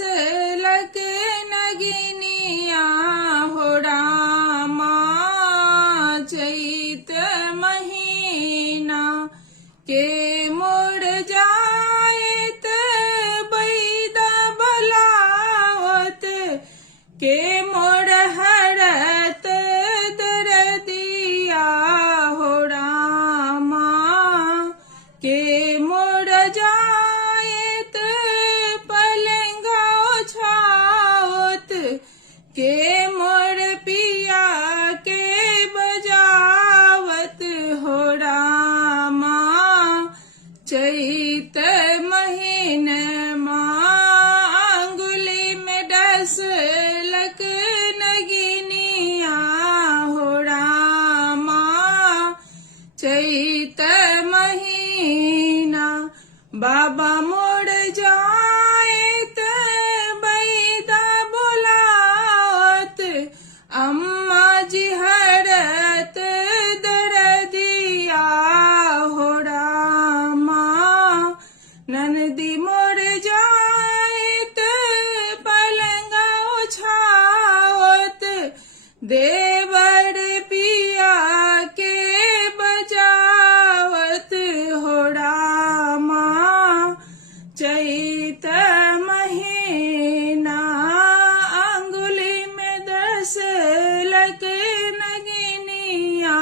luck नगिनिया हो रामा चैत महीना के मुड़ जायत बैदा बलावत के मोड़ हरत दरदिया हो रामा के मोड़ जायत पलंगा ओछावत के मोड़ पिया के बजावत हो रामा चैत महीन अंगुली में डसलक नगिनिया हो रामा चैत महीना बाबा मोड़ जायत बैदा बुलावत अम्मा जी हरत दरदिया हो रामा ननदी मोड़ जायत पलंगा ओछावत देवर पिया के बजावत हो रामा चैत महीना अंगुली में दसलक नगिनिया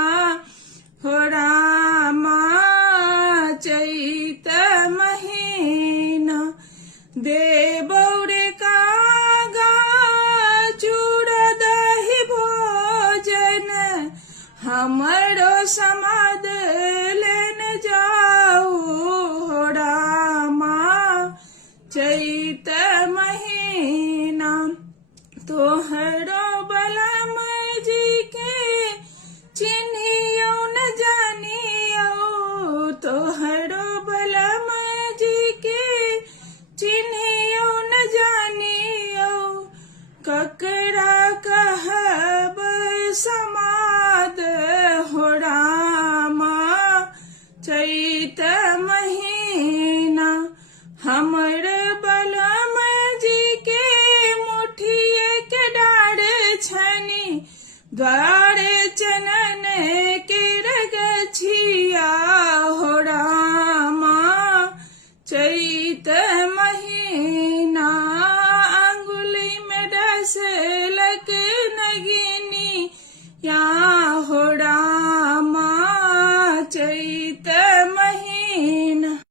हो रामा चैत महीना दे